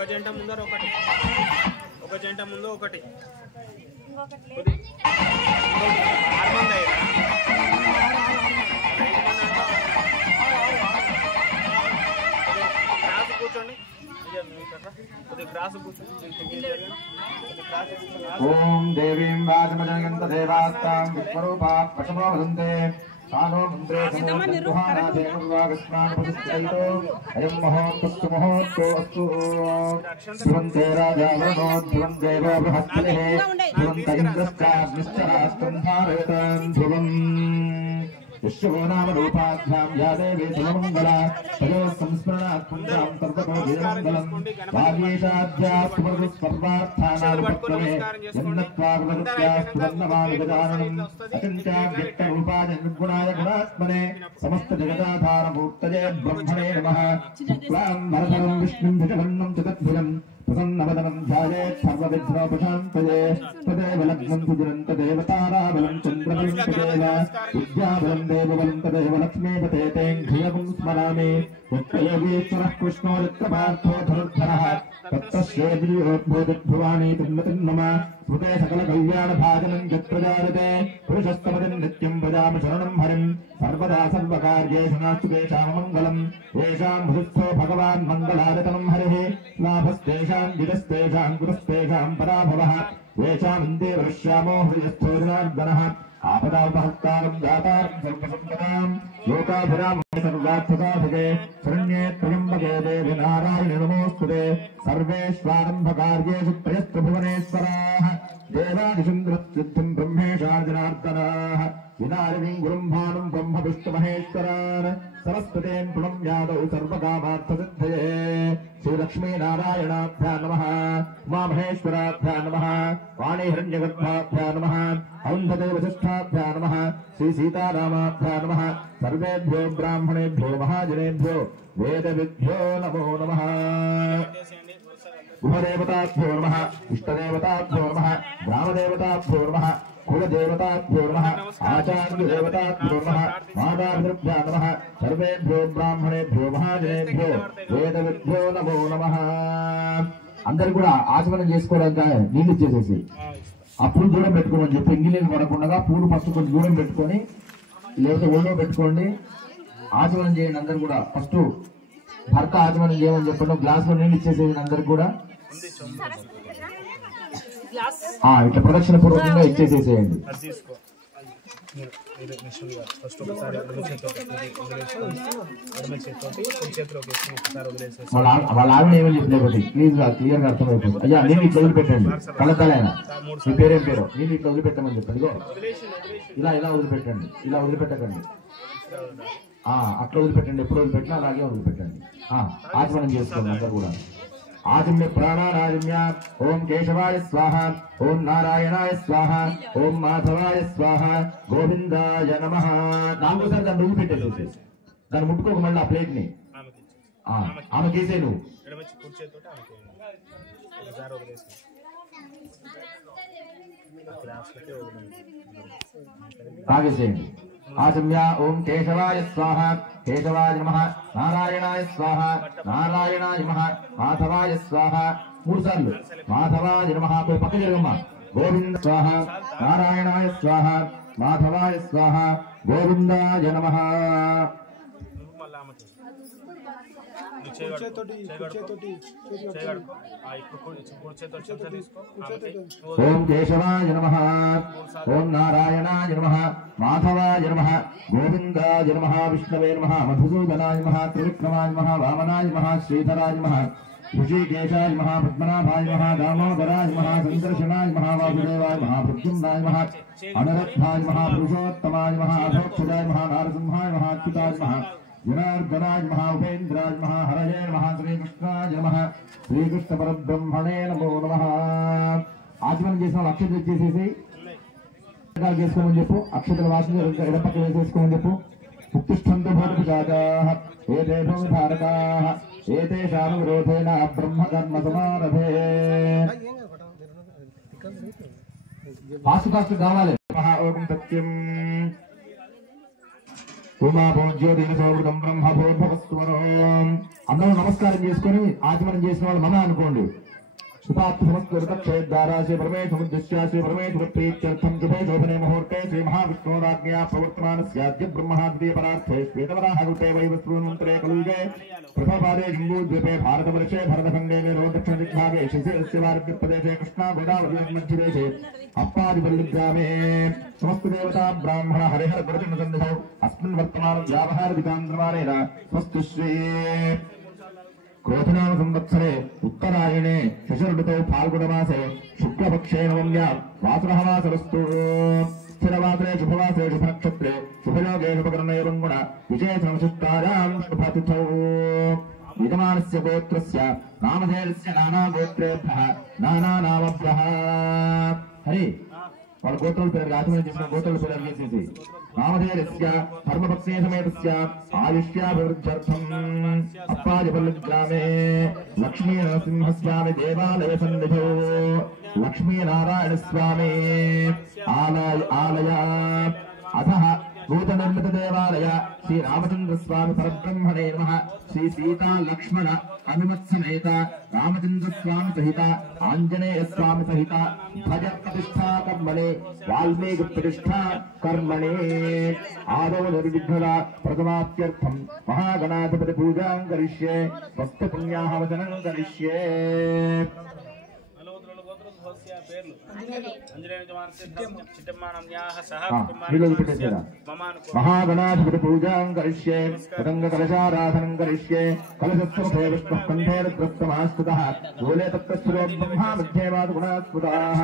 ఒక జంట ముందర ఒకటి, ఒక జంట ముందు ఒకటి, కూర్చోండి. ఓం దేవీం వాచమజయంత దేవాస్తాం విశ్వరూపా పశవో వదంతే సానో మంత్రే సమోహానాదే పూర్వాగస్మాన్ పుస్తైతో అయం మహోత్తస్తు మహోత్తో అస్తు ధ్రువంతే రాజా వరుణో ధ్రువం దేవో బృహస్పతిః ధ్రువంత ఇంద్రశ్చాగ్నిశ్చరాష్ట్రం ధారయతాం ధ్రువం విశ్వో నామ రూపాభ్యాం యా దేవీ సర్వమంగళా తయో సంస్మరణాత్ పుంజాం సర్వతో వీరమంగళం వాగీషాధ్యాస్తు సర్వార్థానానుపక్రమే జన్నత్వాగుణత్యాస్తు వన్నమామి గజాననం అచింత్యావ్యక్తరూపాయ నిర్గుణాయ గుణాత్మనే సమస్త జగదాధారమూర్తయే బ్రహ్మణే నమః శుక్లాం వరదరం విష్ణుం భుజగన్నం చతుర్భుజం ప్రసన్నవదనం ధ్యాయేత్ సర్వవిఘ్నోపశాంతయే తదేవ లగ్నం సుజనంత దేవతారాబలం చంద్రబలం తదేవ విద్యాబలం దేవబలం తదేవ లక్ష్మీపతే తేం ధియగుం స్మరామి యత్ర యోగీశ్వరః కృష్ణో యత్ర పార్థో ధనుర్ధరః తత్తశ్రేభిర్భూతిర్భువాని తన్మతన్మమ స్మృతే సకల కళ్యాణ భాజనం యత్ప్రజాయతే పురుషస్తమతిం నిత్యం భజామి శరణం హరిం సర్వదా సర్వకార్యేషు నాస్తు తేషాం మంగళం ఏషాం హృస్థో భగవాన్ మంగళాయతనం హరిః లాభస్తేషాం గిరస్తేషాం గురస్తేషాం పరాభవః ఏషాం ఇందే వృష్యామో హృదయస్థో జనార్దనః ఆపదాపహర్తారం దాతారం సర్వసంపదాం లోకాభిరామం సర్వార్థసాధకే శరణ్యే త్రయంబకే దేవి నారాయణి నమోస్తుతే సర్వేష్వారంభకార్యేషు త్రయస్త్ర భువనేశ్వరాః దేవాదిశుంద్రసిద్ధిం బ్రహ్మేశార్జనార్దనాః వినారిణీం గురుం భానుం బ్రహ్మ విష్ణు మహేశ్వరాన్ సరస్వతీం పుణం యాదౌ సర్వకామార్థసిద్ధయే శ్రీలక్ష్మీనారాయణాభ్యా నమః ఉమామహేశ్వరాభ్యా నమః వాణీహిరణ్యగర్భాభ్యా నమః ఔంధదే వశిష్ఠాభ్యా నమః శ్రీ సీతారామాభ్యా నమః సర్వేభ్యో బ్రాహ్మణేభ్యో మహాజనేభ్యో వేదవిద్భ్యో నమో నమః గృహదేవతాభ్యో నమః ఇష్టదేవతాభ్యో నమః గ్రామదేవతాభ్యో నమః కులదేవతాభ్యో నమః ఆచార్యదేవతాభ్యో నమః మాతాపితృభ్యో నమః సర్వేభ్యో బ్రాహ్మణేభ్యో మహాజనేభ్యో వేదవిద్భ్యో నమో నమః. అందరు కూడా ఆచమనం చేసుకోవడానికి నీళ్ళు ఇచ్చేసేసి ఆ పూలు దూరం పెట్టుకోమని చెప్పి ఇంగిలీలు పడకుండా పూలు ఫస్ట్ కొంచెం దూరం పెట్టుకొని లేకపోతే ఒళ్ళో పెట్టుకోండి. ఆచమనం చేయండి అందరు కూడా. ఫస్ట్ భర్త ఆచమనం చేయమని చెప్పండి. గ్లాస్ లో నీళ్ళు ఇచ్చేసేయండి అందరికి కూడా. ఇట్లా ప్రదక్షిణ పూర్వకంగా ఇచ్చేసేసేయండి. వాళ్ళ ఆవిడ ఏమని చెప్పలేకపోతే ప్లీజ్ క్లియర్ గా అర్థమైపోతుంది. అయ్యా నేను ఇట్లా వదిలిపెట్టండి. కళ్ళతలైనా మీ పేరేం పేరు నేను ఇట్లా వదిలిపెట్టమని చెప్పండి. ఇలా ఇలా వదిలిపెట్టండి. ఇలా వదిలిపెట్టకండి. అట్లా వదిలిపెట్టండి. ఎప్పుడు వదిలిపెట్టినా అలాగే వదిలిపెట్టండి. ఆచమనం చేసుకోండి అందరు కూడా. ఆచమ్య ప్రాణారాజమ్య. ఓం కేశవాయ స్వాహ, ఓం నారాయణాయ స్వాహ, ఓం మాధవాయ స్వాహ, గోవిందాయ నమః. నాలుగోసారి దాన్ని నువ్వు పెట్టేసి దాన్ని ముట్టుకోక మళ్ళీ ఆ ప్లేట్ ని ఆమె కేసే నువ్వు తాగేసేయండి. ఆచమ్య. ఓం కేశవాయ స్వాహ, కేశవాయ నమః, నారాయణాయ స్వాహ, నారాయణాయ నమః, మాధవాయ స్వాహ. 3 సార్లు మాధవాయ నమః. పక్క జరగమ్మా. గోవింద స్వాహ, నారాయణాయ స్వాహ, మాధవాయ స్వాహ, గోవిందాయ నమః. ఓం కేశవాయ నమః, ఓం నారాయణాయ నమః, మాధవాయ నమః, గోవిందాయ నమః, విష్ణవే నమః, మధుసూదనాయ నమః, త్రివిక్రమాయ నమః, వామనాయ నమః, శ్రీధరాయ నమః, ఋషికేశాయ నమః, పద్మనాభాయ నమః, దామోదరాయ నమః, సందర్శనాయ నమః, వాసుదేవాయ నమః, ప్రద్యుమ్నాయ నమః, అనురక్తాయ నమః, పురుషోత్తమాయ నమః, అధోక్షజాయ నమః, నారసింహాయ నమః, అచ్యుతాయ నమః, జనార్దనాయ నమః, ఉపేంద్రాయ నమః, హరయే నమః, శ్రీకృష్ణాయ నమః, శ్రీకృష్ణ పరబ్రహ్మణే నమో నమః. ఆచమనం చేసిన వాళ్ళు అక్షతలు ఇచ్చేసేసి చేసుకోమని చెప్పు. అక్షతల వాసన ఎడపక్క వేసేసుకోమని చెప్పు. ఉత్తిష్టంతు భూతపిశాచాః ఏతేషు విధారకాః ఏతేషాం విరోధేన బ్రహ్మకర్మ సమారభే. ఫాస్ట్ ఫాస్ట్ కావాలి. ఓం సత్యం. ఉమాపో జ్యోతిరసోమృతం బ్రహ్మభూర్భవస్వరం. అందరూ నమస్కారం చేసుకొని ఆచమనం చేసిన వాళ్ళు మమ అనుకోండి. सुपात्मस्कृतक्षेद्वाराशे परमेश्वरमुद्दिश्याशे परमेश्वरप्रीत्यर्थं शुभे शोभने मुहूर्ते श्रीमहाविष्णोराज्ञया प्रवर्तमानस्याद्य ब्रह्महाद्वीपरार्थे श्वेतवराहगुटे वैवस्वन्मन्त्रे कलुगे प्रथमपादे जम्बूद्वीपे भारतवर्षे भरतखण्डे दक्षिणदिग्भागे शिशिरस्य वार्यप्रदेशे कृष्णा गोदावरी मध्यदेशे अप्पादिपल्लिग्रामे समस्तदेवता ब्राह्मण हरिहर गुरुजनसन्निधौ अस्मिन् वर्तमानं व्यावहारिकान्द्रमानेन स्वस्ति श्री क्रोधनाम संवत्सरे उत्तरायणे शशऋतौ फाल्गुणमासे शुक्लपक्षे नवम्यां वासरहवासरस्तु स्थिरवासरे शुभवासरे शुभनक्षत्रे शुभयोगे शुभकर्णयोरुङ्गुण विजयसंशिष्टायां शुभतिथौ यजमानस्य गोत्रस्य नामधेयस्य नानागोत्रेभ्यः नानानामभ्यः हरि వాళ్ళ గోత్రాల పేరు రాజమని చెప్పిన గోత్రాల పేరు అడిగేసేసి నామధేయస్య ధర్మపత్ని సమేతస్య ఆయుష్యాభివృద్ధ్యర్థం అప్పాదిపల్లి గ్రామే లక్ష్మీ నరసింహస్వామి దేవాలయ సన్నిధో లక్ష్మీనారాయణ స్వామి ఆలయ అథః నూతనిర్మిత దేవాలయ శ్రీ రామచంద్ర స్వామి పరబ్రహ్మణే నమః. శ్రీ సీతా లక్ష్మణ అమిమత్సమేత రామచంద్ర స్వామి సహిత ఆంజనేయ స్వామి సహిత ధ్వజ ప్రతిష్ఠా కర్మణే వాల్మీకి ప్రతిష్ఠా కర్మణే ఆదౌ నిర్విఘ్నత ప్రథమాప్త్యర్థం మహాగణాధిపతి పూజాం కరిష్యే స్వస్తి పుణ్యాహ వచనం కరిష్యే. महागणाधिपति पूजां करिष्ये पतंग कलशाराधनं करिष्ये कलशस्थे विष्णुकण्ठे रुद्रस्तमास्तुतः मूले तत्तस्थिरो ब्रह्मा मध्ये वादगुणास्पदाः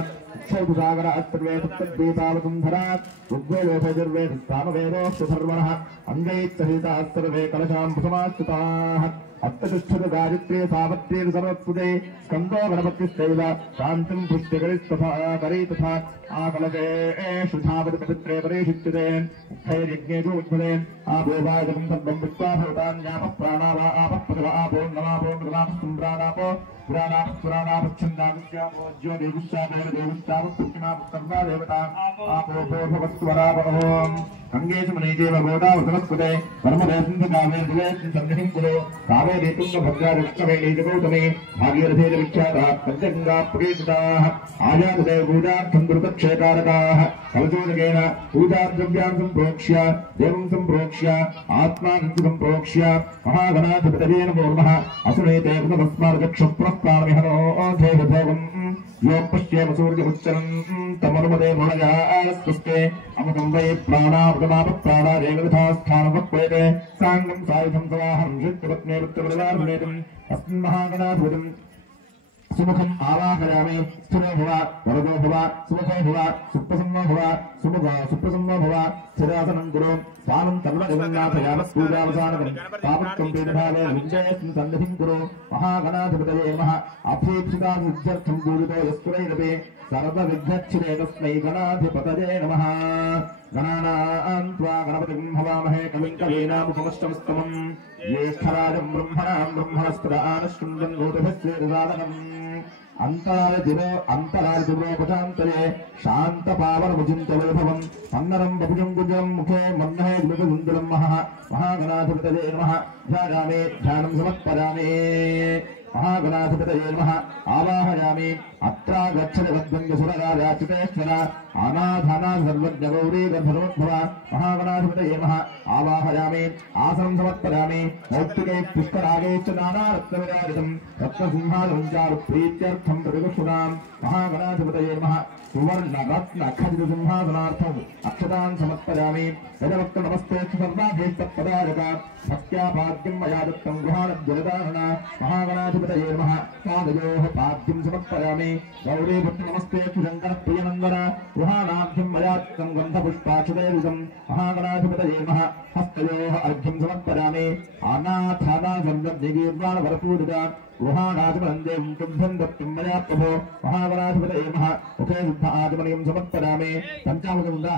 क्षौतुसागरात् सर्वे सप्तद्वीपावसुन्धरात् ऋग्वेदोऽथर्वेदः सामवेदोऽष्टधर्वणः अङ्गैः सहिताः सर्वे कलशाम्बुसमास्तुताः अष्टतिष्ठत गायत्री सावत्री सर्वस्वते स्कन्दो गणपतिश्चैव शान्तिं पुष्टिकरिस्तथा करी तथा आकलशे शुद्धावति पवित्रे परेषिच्यते स्थैर्यज्ञेषु उज्ज्वले आभोवायजं सर्वं विश्वा भवतान्यापः प्राणावा आपः पदव आपो नमापो मृगमापः सम्प्राणापो पुराणापः पुराणापच्छन्दागस्यापो ज्योतिषुष्टादेवदेवस्तावत्पुष्टिमापः सर्वा देवता आपो भवस्वरापो अंगेषु मनीजेव गोदावसमस्कृते परमदेशन्धकामे दिवेशं सन्निधिं कुरु कावे देतुङ्गभद्रादक्षवेणीजगौतमे भागीरथेन विख्याताः पञ्चगङ्गा प्रकीर्तिताः आजातदेव पूजार्थं दुर्गक्षेकारकाः कवचोदकेन पूजाद्रव्यां सम्प्रोक्ष्य देवं सम्प्रोक्ष्य आत्मानं सम्प्रोक्ष्य महागणाधिपतये नमो नमः. असुरेते कृतमस्मार्गक्षुप्रस्तानमिहनो देवभोगम् योपश्येम सूर्यमुच्चरन् तमनुमदे मनजास्ते अमृतं वै प्राणावृतमापः प्राणादेवथास्थानवक्वेते साङ्गं सायुधं समाहं शिष्टपत्ने पुत्रपरिवारमेतम् अस्मिन् महागणाधिपतिम् सुमुखम् आवाहयामि. स्थिरो भव वरदो भव सुमुखो भव सुप्रसन्नो भव सुप्रसन्नो भव स्थिरासनं कुरु स्वानं सर्वजगन्नाथयावत् पूजावसानकं पापत्वं पीठभावे विजयस्मिन् सन्निधिं कुरु. महागणाधिपतये नमः. अभीप्सितासिद्ध्यर्थं पूजितो यस्वरैरपि सर्वविघ्नच्छिदे तस्मै गणाधिपतये नमः. गणानां त्वा गणपतिं हवामहे कविं कवीनामुपमश्रवस्तमम् ज्येष्ठराजं ब्रह्मणां ब्रह्मणस्पद आनश्चुण्डन्नोतिभिस्वेदसादनम् अंतरादिवोपशान्तये शान्तपावनमुचिन्त्यवैभवम् अन्नरं बभुजं गुजं मुखे मन्महे गुलुकसुन्दरं महागणाधिपतये नमः. ध्यायामि ध्यानं समर्पयामि. महागणाधिपतये नमः. आवाहयामि. अत्रागच्छति वद्वन्द्यसुरराजाच्युतेश्वर अनाथाना सर्वज्ञगौरी गर्भसमुद्भव महागणाधिपतये नमः. आवाहयामि. आसनं समर्पयामि. मौक्तिके पुष्करागैश्च नानारत्नविराजितं रत्नसिंहासनं चारु प्रीत्यर्थं प्रतिगुक्षुतां महागणाधिपतये नमः. सुवर्णरत्नखचितसिंहासनार्थम् अक्षतान् समर्पयामि. यजवक्त नमस्ते सर्वाभीष्टपदायक भक्त्या पाद्यं मया दत्तं गृहाणज्जलदाहन महागणाधिपतये नमः. पादयोः पाद्यं समर्पयामि. गौरीभक्त नमस्ते शङ्करप्रियनन्दन गृहाणाभ्यं मया दत्तं गन्धपुष्पाक्षतैरुतं महागणाधिपतये नमः. हस्तयोः अर्घ्यं समर्पयामि. अनाथाना सर्वज्ञगीर्वाणवरपूजिता गृहाणाचमनन्देवं तुभ्यं दत्तं मया प्रभो महागणाधिपतये नमः. मुखे शुद्ध आचमनीयं समर्पयामि. पञ्चामृतमुदा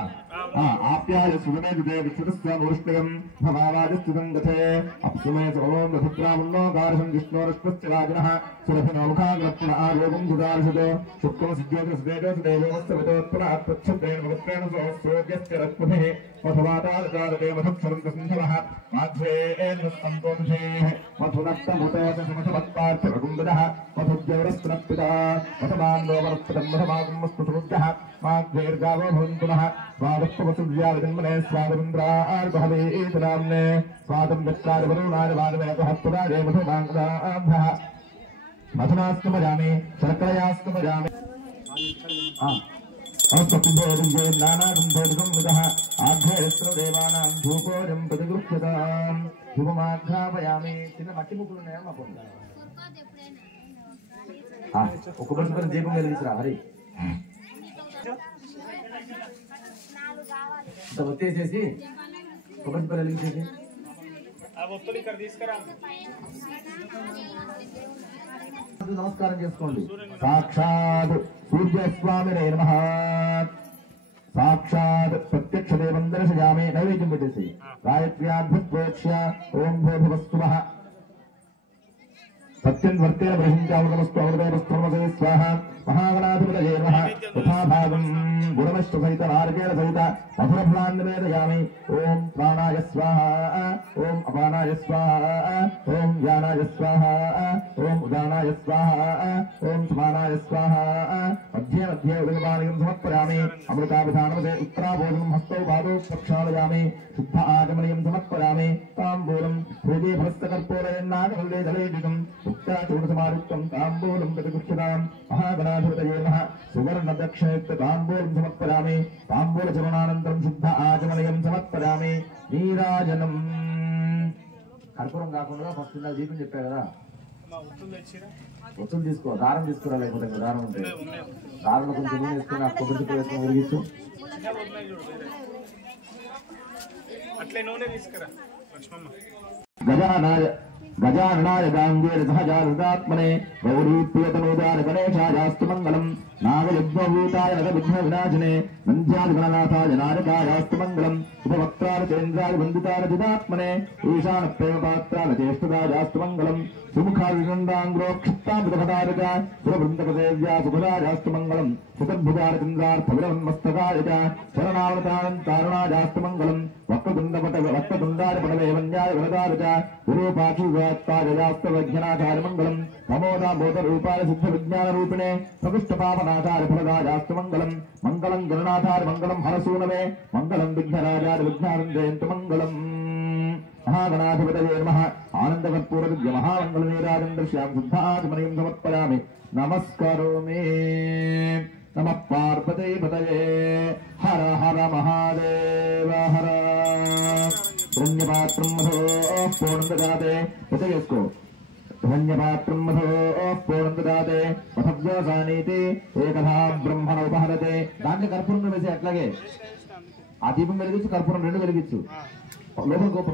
आप्याय सुगमे विदे विश्वतस्वामोष्णयं भवावाजस्थितं गथे अप्सुमे सोमं रथुत्रामुन्नो कारसं विष्णोरश्वस्य वाजिनः सुरभिनौखाग्रत्न आरोगं सुदार्शतो शुक्लं सिद्ध्योतिर्सुदेवोस्तवतोत्तरः प्रच्छब्देन भगत्रेण सोऽस्योद्यस्य रत्मभिः मधुवातालकालते मधुक्षरन्तसिन्धवः माध्वेन सन्तोषेः मधुनक्तमुतोषमथमत्पार्थकुम्बदः मधुद्यवरस्तनपिता मधुमान्दोमरत्पदं मधुमागमस्तुतुभ्यः माध्वेर्गावो भवन्तुनः स्वादत्वसुर्याविजन्मने स्वादरुन्द्रार्गहवेतनाम्ने स्वादं दत्तारवरुणाय वादवेतहत्पुराय मधुमाङ्गाभ्यः मधुनास्तमजामि शर्करयास्तमजामि अस्तुभोरुञ्जे नानागुम्भोरुगम्मुदः आघ्रेस्त्रदेवानां धूपोजं प्रतिगृह्यतां धूपमाघ्रापयामि చిన్న మట్టి ముక్కులు ఉన్నాయా మా పొంద ఒక పర్సన్ దీపం వెలిగించరా హరి ఇంత ఒత్తేసేసి కొబ్బరి పళ్ళు వెలిగించేసి నమస్కారం చేసుకోండి సాక్షాత్ సూర్యస్వామినే నమః సాక్షాత్ ప్రత్యక్ష దేవం దర్శయామి నైవేద్యం పెట్టేసి గాయత్ర్యాద్భుత్ప్రోక్ష్య ఓం భూర్భువస్సువః సత్యం వర్తేన బ్రహ్మించామృతమస్తు అమృతమస్తమసే స్వాహ महागणाधिपतये नमः यथाभागं गुणमश्च नारकेण सहित मधुरफलान्निवेदयामि ओम प्राणाय स्वाहा ओम अपानाय स्वाहा ओम व्यानाय स्वाहा ओम उदानाय स्वाहा ओम समानाय स्वाहा मध्ये मध्ये उदकपानीयं समर्पयामि अमृताभिधानमसे उत्तराभोजनं हस्तौ पादौ प्रक्षालयामि शुद्ध आचमनीयं समर्पयामि ताम्बूलं हृदये भस्तकर्पूरयन्नागमल्ले जलेदिकं उक्ताचूर्णसमायुक्तं ताम्बूलं प्रतिगृह्यतां महागणाधिपतये नमः सुवर्णदक्षिणयुक्त ताम्बूलं समर्पयामि ताम्बूलचमनानन्तरं शुद्ध आचमनीयं समर्पयामि नीराजनं कर्पूरं काकुंडा फस्ट इंदा दीपం చెప్పా కదా ఒత్తులు తీసుకో దారం తీసుకురా లేకపోతే దారం ఉంటే దారం కొంచెం నూనె వేసుకొని ఆ కొబ్బరి చిప్ప వేసుకొని వెలిగించు అట్లే నూనె తీసుకురా లక్ష్మమ్మ गजाननाय गांगेर सहजातात्मने गौरीप्रियतनोदार गणेशायास्तु मंगलम नागयज्ञभूताय नगविघ्नविनाशने नन्द्यादिगणनाथाय नारकायास्तु मंगलम उपवक्त्रारचेन्द्राय वन्दितारजितात्मने ईशानप्रेमपात्राय ज्येष्ठदायास्तु मंगलम सुमुखादिगण्डाङ्ग्रोक्षिप्तामृतकदाय सुरवृन्दकदेव्या सुखदायास्तु मंगलम सुतद्भुजारचन्द्रार्थविलवन्मस्तकाय च शरणावतारणायास्तु मंगलम वक्रतुण्डाय पटवे वन्याय वरदाय च गुरुपाक्षुगात्तायास्तवज्ञनाथाय मंगलम प्रमोदामोदरूपाय सिद्धविज्ञानरूपिणे प्रकृष्टपापनाथाय फलदायास्तु मंगलम मंगलम गणनाथाय मंगलम हरसूनवे मंगलम विघ्नराजाय विघ्नानन्दयन्तु मंगलम महागणाधिपतये नमः आनन्दकर्पूरविद्य महामङ्गलनीराजं दर्शयामि शुद्धाचमनीयं समर्पयामि नमस्करोमि नमः पार्वतीपतये हर हर महादेव हर धन्यपात्रं मधो पूर्णं ददाते प्रचयस्को धन्यपात्रं मधो पूर्णं ददाते पथव्योसानीति एकधा ब्रह्मणोपहरते దాంట్లో కర్పూరం వేసి అట్లాగే ఆ దీపం వెలిగించు కర్పూరం రెండు వెలిగించు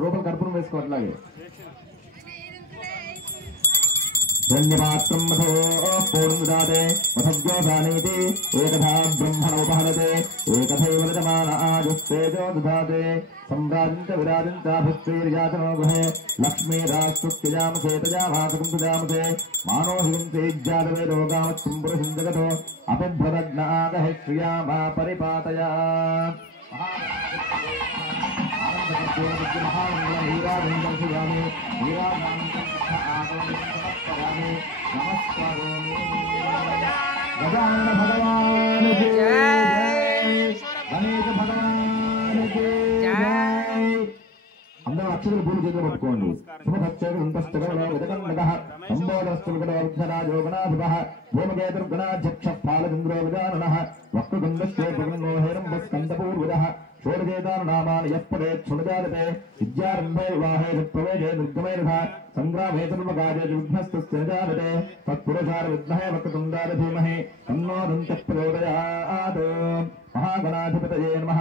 లోపల కర్పూరం వేసుకో అట్లాగే धन्यपात्रं मधो पूर्णं ददाते पथव्योसानीति एकधा ब्रह्मणोपहरते एकथैव रजमान आजुस्तेजो ददाते सम्राजं च विराजं च भक्तिर्यातनो गृहे लक्ष्मीरास्तुत्यजामसे तजामासकं तजामसे मानो हिंसेज्जातवे रोगामत्सं पुरुषं जगतो अपिभ्रदग्नागः श्रियामा परिपातया महामङ्गलनीराजं दर्शयामि नमस्कारोमि गजानन भगवान की जय गणेश भगवान की जय అందరూ అక్షరాలు పూలు చేతులు పట్టుకోండి శుభభక్షేదంతస్తగణోగణః సంబోధస్తగణోర్ధనాయోగణాభివః భూమకేతుర్గణాధ్యక్ష పాలచంద్రో విజాననః వక్రతుండశ్చేపగణోహేరంబస్కందపూర్వజః షోడశేతానునామాని యః పఠేత్ శృణుజాయతే విద్యారంభే వివాహే ప్రవేశే నిర్గమేరథ సంగ్రామే సర్వకార్యేషు విఘ్నస్తస్య జాయతే తత్పురుషాయ విద్మహే వక్రతుండాయ ధీమహి తన్నో దంతః ప్రచోదయాత్ మహాగణాధిపతయే నమః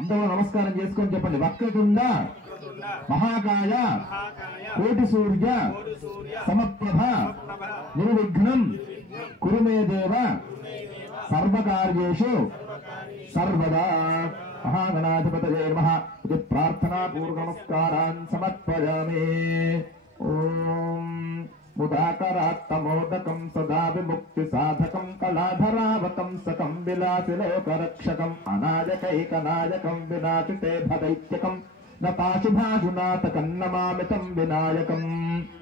అందరూ నమస్కారం చేసుకొని చెప్పండి వక్రతుండ महाकाय कोटि सूर्य समप्रभ निर्विघ्नं कुरु मे देव सर्वकार्येषु सर्वदा महागणाधिपतये नमः इति प्रार्थना पूर्व नमस्कारान् समर्पयामि ओम मुदाकरात्तमोदकं सदा विमुक्तिसाधकं कलाधरावतं सकं विलासिलोकरक्षकम् अनायकैकनायकं विनाचिते भदैत्यकम् नताशुभाजुनाथकं नमामि तं विनायकम्।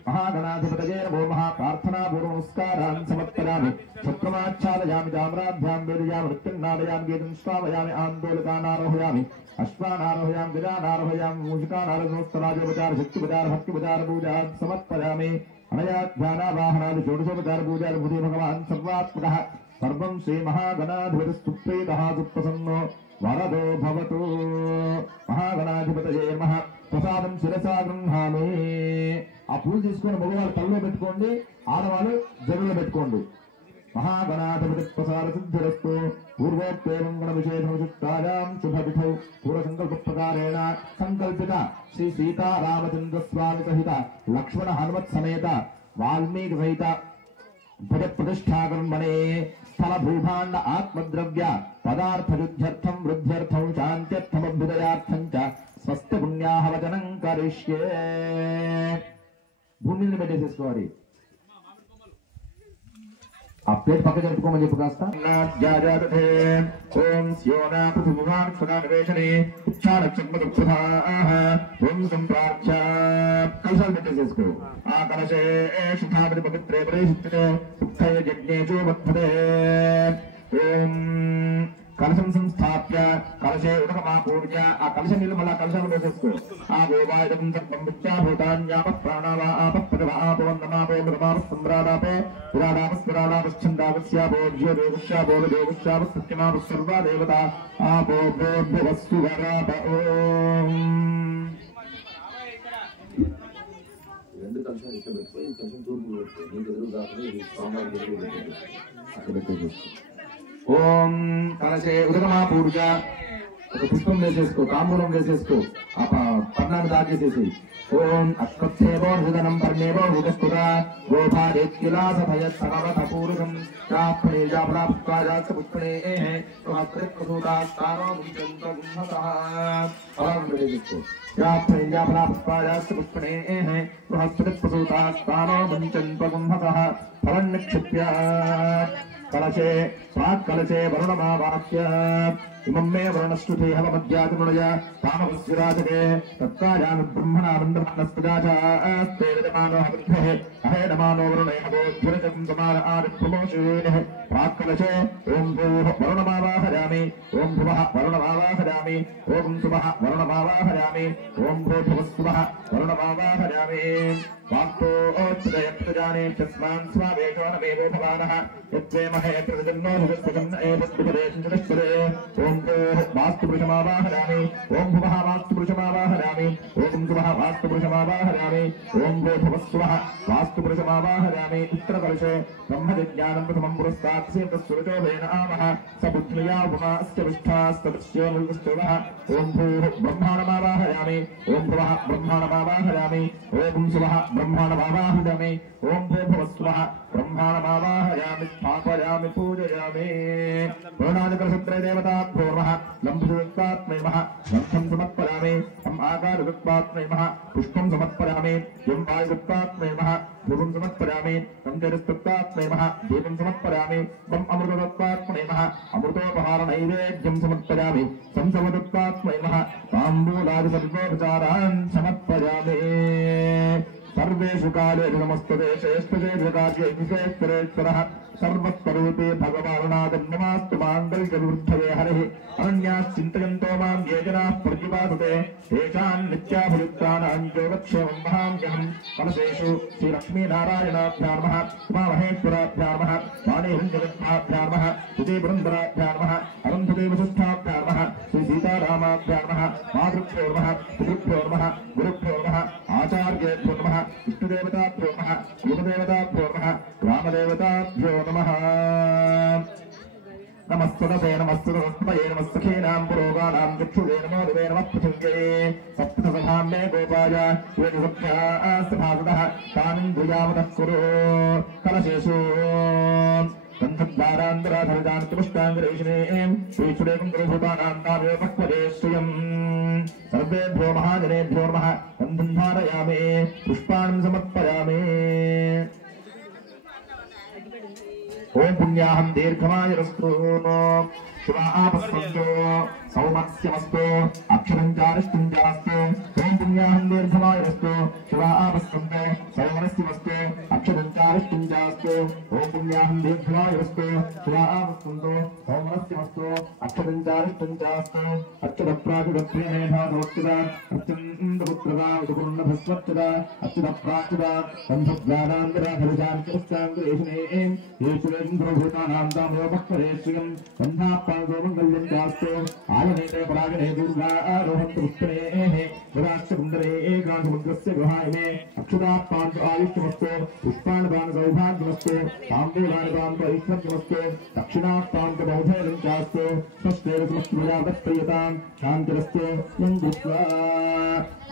महागणाधिपतये नमो नमः। प्रार्थनापूर्वनमस्कारान् समर्पयामि। छत्रमाच्छादयामि ताम्राभ्यां वेदयामि नृत्यन्नादयामि गीतं श्रावयामि आन्दोलकानारोहयामि अश्वानारोहयामि गजानारोहयामि मूषिकानारोहणोत्तराजोपचार शक्तिपचार भक्तिपचार पूजा समर्पयामि। अनया ध्यानावाहनादि षोडशोपचार पूजा भूते भगवान् सर्वात्मकः सर्वं श्रीमहागणाधिपतिस्तुप्रीतः सुप्रसन्नो वरदो भवतु। महागणाधिपतये नमः। ప్రసాదం శిరసా గృహామి। ఆ పూలు తీసుకొని మగవాళ్ళు తలలో పెట్టుకోండి, ఆడవాళ్ళు జరువులో పెట్టుకోండి। महागणाधिपति प्रसाद सिद्धिरस्तु। पूर्वोक्तेवं गण विशेषणविशिष्टायां शुभविधौ पूर्वसंकल्पप्रकारेण संकल्पित श्री सीतारामचंद्र स्वामी सहित लक्ष्मण हनुमत् समेत वाल्मीकि सहित प्रतिष्ठाकर्मणे स्थल भूभाण्ड आत्मद्रव्य पदार्थ युद्ध्यर्थं वृद्ध्यर्थं शान्त्यर्थमभ्युदयार्थं च స్వస్తి పుణ్యాహ వచనం కరిష్యే। భూమిని పెట్టేసేసుకోవాలి। ఆ ప్లేట్ పక్క జరుపుకోమని చెప్పు కాస్త। ఓం స్యోనా పృథుభువాన్ సదానివేశనే ఉచ్చారక్షమదుఃఖాః ఓం సంప్రార్థ్య కలశాలు పెట్టేసేసుకో। ఆ కలశే శుభాపతి పవిత్రే పరిశుద్ధే ఉత్తయ యజ్ఞేషు వర్ధతే। ఓం కలశం సంస్థాప్య కలశే ఉదకమాపూర్య ఆ కలశ నీళ్ళు మళ్ళా కలశంలో వేసేసుకో। ఆ గోవాయుధం సర్వం విద్యాభూతాన్యాప ప్రాణావా ఆప ప్రజవా ఆపవందమాపో మృగమాప సంభ్రాడాపో విరాడాపస్వరాడాపశ్చందాపస్యాపో జ్యోదేవశ్యాపో దేవశ్యాప సత్యమాప సర్వా దేవత ఆపో భోభ్యవస్సు వరాప। ఓం రెండు కలశాలు ఇక్కడ పెట్టుకో, ఈ కలశం తూర్పు పెట్టుకో, నీకు ఎదురు కాకుండా ఇది స్వామివారి దగ్గర పెట్టండి అక్కడ పెట్టేసుకో। ఓం కలశే ఉదకమాపూర్య ఒక పుష్పం వేసేసుకో, తాంబూలం వేసేసుకో, ఆ పర్ణాన్ని దాచేసేసి। ఓం అశ్వత్థేవో హృదనం పర్ణేవో హృదస్తుర గోపాదేత్కిలాసభయత్సమవతపూరుషం ప్రాప్ణేజాప్రాప్తాజాస్త పుష్పణేః సహస్రకృతాస్తారో ముంచంతగుంహతః। అలాగ వేసేసుకో। ప్రాప్ణేజాప్రాప్తాజాస్త పుష్పణేః సహస్రకృతాస్తారో ముంచంతగుంహతః। ఫలం నిక్షిప్య కలశే ప్రాక్కలశే వరుణమావాక్య ఇమం మే వరుణశ్రుతే హవమధ్యాతిమృణయ తామవస్విరాజకే తత్కార్యాను బ్రహ్మణా బంధమానస్పదాచాస్తే విదమానో హవిర్భః అహేడమానో వరుణే హవోధ్యురజం సమాన ఆదిప్రమోషేః। ప్రాక్కలశే ఓం భూః వరుణమావాహయామి ఓం భువః వరుణమావాహయామి ఓం సువః వరుణమావాహయామి ఓం భూర్భువస్సువః వరుణమావాహయామి। వాక్తోచ్ఛదయత్రజానే తస్మాన్ స్వావేషో నమేవో భవానః యత్వేమహే ప్రతిజన్నో భుజస్పదం ఏతత్పదేశంచదస్పదే। ఓం భూః వాస్తుపురుషమావాహయామి ఓం భువః వాస్తుపురుషమావాహయామి ఓం సువః వాస్తుపురుషమావాహయామి ఓం భూర్భువస్సువః వాస్తుపురుషమావాహయామి। ఉత్తరకలశే బ్రహ్మజ్ఞానం ప్రథమం పురస్తాత్ సేతస్సురజో వేన ఆమః స బుద్ధ్యయా ఉపమాస్య విష్ఠాస్తదస్యో నిర్విష్ఠవః। ఓం భూః బ్రహ్మాణమావాహయామి ఓం భువః బ్రహ్మాణమావాహయామి ఓం సువః బ్రహ్మాణమావాహయామి ఓం భూర్భువస్సువః బ్రహ్మాణమావాహయామి స్థాపయామి పూజయామి। పూర్ణాధికరసత్రే దేవతాభ్యో నమః లంబుదత్తాత్మై నమః గ్రంథం సమర్పయామి తం ఆకారదత్తాత్మై నమః పుష్పం సమర్పయామి యం వాయుదత్తాత్మై నమః ధూపం సమర్పయామి తం తేజస్తత్తాత్మై నమః దీపం సమర్పయామి తం అమృతదత్తాత్మై నమః అమృతోపహార నైవేద్యం సమర్పయామి తం సమదత్తాత్మై నమః తాంబూలాది సర్వోపచారాన్ సమర్పయామి। सर्वेषु कालेषु नमस्तते श्रेष्ठदेवकार्येश्वरेश्वरः सर्वस्वरूपे भगवानादं नमास्तु माङ्गल्यवृद्धये हरिः। अनन्याश्चिन्तयन्तो मां ये जनाः प्रतिपादते तेषां नित्याभियुक्तानां योगक्षेमं महाम्यहम्। कलशेषु श्रीलक्ष्मीनारायणाभ्यां नमः उमामहेश्वराभ्यां नमः वाणीरञ्जनाभ्यां नमः सुधीपुरन्दराभ्यां नमः अरुन्धतीवसिष्ठाभ्यां नमः श्रीसीतारामाभ्यां नमः मातृभ्यो नमः पितृभ्यो नमः गुरुभ्यो नमः आचार्येभ्यो नमः विष्णुदेवताभ्यो नमः कुलदेवताभ्यो नमः ग्रामदेवताभ्यो नमः। नमस्तुते नमस्तुते नमस्तखीनां पुरोगानां चक्षुषे नमो दिवे नमः पृथिव्यै सप्तसभां मे गोपाय वेदसभ्यास्तभासतः तानिन्द्रियावतः कुरु। कलशेषु गन्धद्वारान्तराधरितान्तिपुष्टाङ्गरेषिणीं श्रीचुरेकं गुरुभूतानां नामेव पक्वदे श्रियम्। सर्वेभ्यो महाजनेभ्यो नमः गन्धं धारयामि पुष्पाणं समर्पयामि। ఓం పుణ్యాహం దీర్ఘమాయురస్తు శుభాపస్తు సౌమస్యమస్తు అక్షరం చారిష్టం చాస్తు ఓం పుణ్యాహం దీర్ఘమాయురస్తు శుభాపస్తు సౌమస్యమస్తు అక్షరం చారిష్టం చాస్తు ఓం పుణ్యాహం దీర్ఘమాయురస్తు శుభాపస్తు సౌమస్యమస్తు అక్షరం చారిష్టం చాస్తు అక్షర ప్రాచురప్రియమేధాదోక్తిద అత్యంతపుత్రదా ఉదుపూర్ణభస్వచ్చద అచ్యుత ప్రాచుద సంధుద్వాదాంతర ఖలిజాంతరశ్చాంతరేషునే ఈశ్వరేంద్రభూతానాం దామోపఃపరేశ్వరం సంధాపాదోమంగళ్యం చాస్తు ఆలనేతే పరాగణే దుర్గా ఆరోహంతు పుష్పణేః విరాక్షకుండరే ఏకాసముద్రస్య గృహాయనే అక్షుదాపాంత ఆయుష్యమస్తు పుష్పాణపాన సౌభాగ్యమస్తు తాంబూలానిపాంత ఐశ్వర్యమస్తు దక్షిణాపాంత బౌధైరం చాస్తు స్వస్తే సమస్తమయాదప్రియతాం శాంతిరస్తు యందుస్వా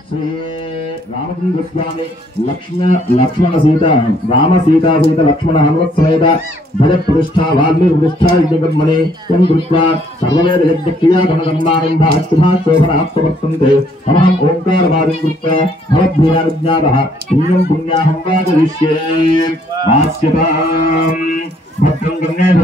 శ్రీ రామచంద్రస్వామి లక్ష్మణ సీత రామ సీతా సీత లక్ష్మణ హనుమత్సమేత భజ ప్రతిష్ఠా వాల్మీకి ప్రతిష్ఠా యజ్ఞకర్మణి యం కృత్వా సర్వవేద యజ్ఞ క్రియాగణగమ్మానందాశుభాశోభనాత్మవర్తంతే అహం ఓంకారవాదం కృత్వా భవద్భ్యానుజ్ఞాతః పుణ్యం పుణ్యాహం వాచయిష్యే వాస్యతాం భద్రం గణేశ